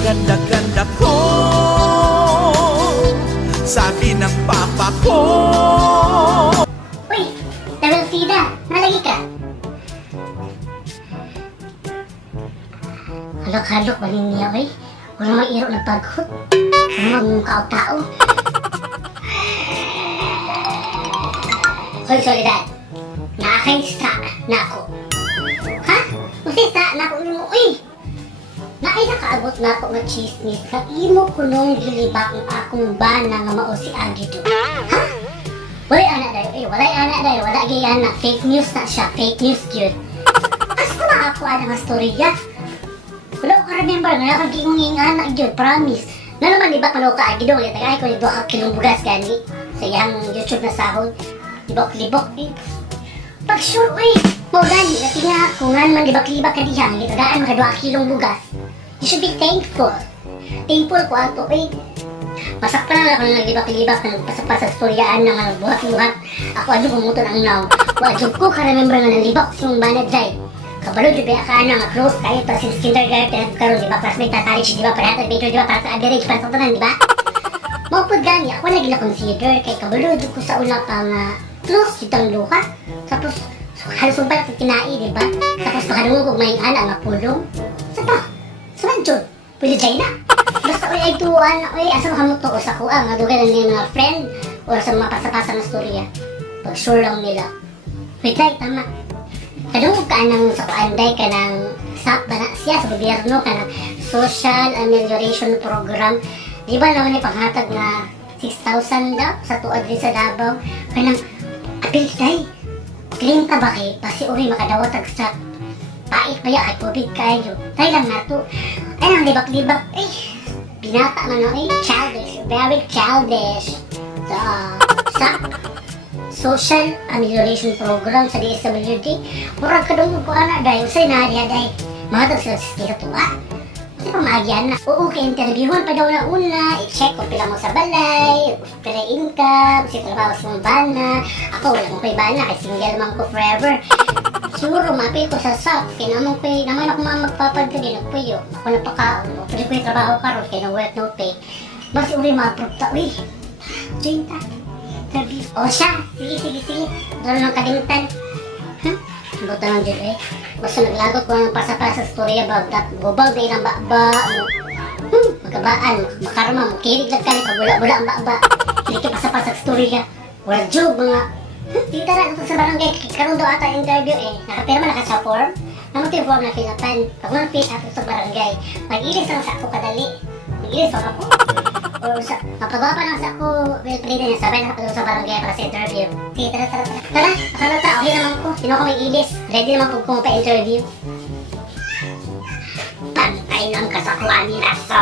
Ganda-ganda ko, sabi ng papa ko. Uy, Tawel Frida, nalagi ka? Halok-halok ba niya, uy? Wala mang iro na paghot. Wala mang kao-tao. Hoy, Soledad. Nakakay sa na ako. Ha? Kasi sa na ako mo, uy! Naay nakaabot na ako nga chismis na imo kunong gilibak ang akong bana nga mao si Agido. Ha? Walay anak dayo, walay anak dayo, wala gaya na. Fake news na siya, fake news yun. As ko na ako nga storya. Wala ko remember nga akong gingong anak yun, promise. Na naman diba pano ka Agido, ulit tagay ko ni 2 kilong bugas gani sa iyang YouTube na sahod. Libok-libok, pag sure, uy, mo gani, natin nga ako nga naman libak-libak ka diyang, itagaan mga 2 kilong bugas. You should be thankful. Thankful ko ato, uy. Masak pa lang ako nang naglibak-libak, nagpasak-pasak storyaan na nga buhat-buhat. Ako adyo pumuto ng naw. Adyo ko ka-remember nga nalibak ko siyong banad dahil. Kabalo, di ba ka na nga close kayo para since kindergarten at karoon, di ba? Classmate tatalik siya, di ba? Parehata adventure, di ba? Para sa average, para sa tanan, di ba? Maupod gani, ako lagi na-consider kay kabalo, di ko sa una pa nga close itang luha. Tapos, halos mo ba kinai, di ba? Tapos makadungog kong may anak nga pulong. Sa pa? Saan dyan? Pwede dyan na. Basta uy ay tuwan, uy, asa makamuto o sa kuha, nga dugay lang nila mga friend o sa mga pasa-pasa na storya. Pag sure lang nila. Wait lang, tama. Kadungog ka nang sa kuanday ka ng SAP ba na siya sa gobyerno ka ng Social Amelioration Program. Di ba naman yung panghatag na 6,000 daw sa tuad rin sa Davao? Kaya nang apil day. Clean ka ba kay pasi uri makadawatag sa pait ba ya kay COVID kayo. Tayo lang na to. Ay nang libak-libak. Eh, binata man ako childish. Very childish. Sa Social Amelioration Program sa DSWD. Murag kadungog ko anak dahil. Usay na niya dahil. Mahatag sila sa sila tuwa. Kasi pamagyan na. Oo, kay interviewon pa daw na una. I-check kung pila mo sa balay. Pila income. Kasi trabaho sa mong bana. Ako wala mo ko'y bana. Kasi single man ko forever. Siguro mapil ko sa SAP. Kaya naman ko'y naman ako mga magpapadali. Nagpuyo. Ako napakaon. Pwede ko'y trabaho karon. Kaya na work no pay. Basta uri ma-approve ta. Uy. Jinta. Interview. O siya. Sige. Doon lang kadingitan. Buta lang dyan eh. Basta naglagot ko ng pasa-pasa story about that. Gobal na ilang ba. Magkabaan. Makarma. Makilig lang ka. Pabula-bula ang ba. Hindi ka pasa-pasa story ka. Wala job mga. Di tara ito sa barangay. Karoon daw ata interview eh. Nakapirma na ka sa form. Naman yung form na filapan. Pag mga fit ato sa barangay. Mag-ilis lang sa ako kadali. Mag-ilis lang ako. O sa mapagawa pa lang sa ako. Well played na sabay na kapag sa barangay para sa interview. Sige tara. Tara. Akala okay naman ko. Sino ko mag-ilis. Ready naman po kung pa-interview. Pantay lang kasakuan ni Raso.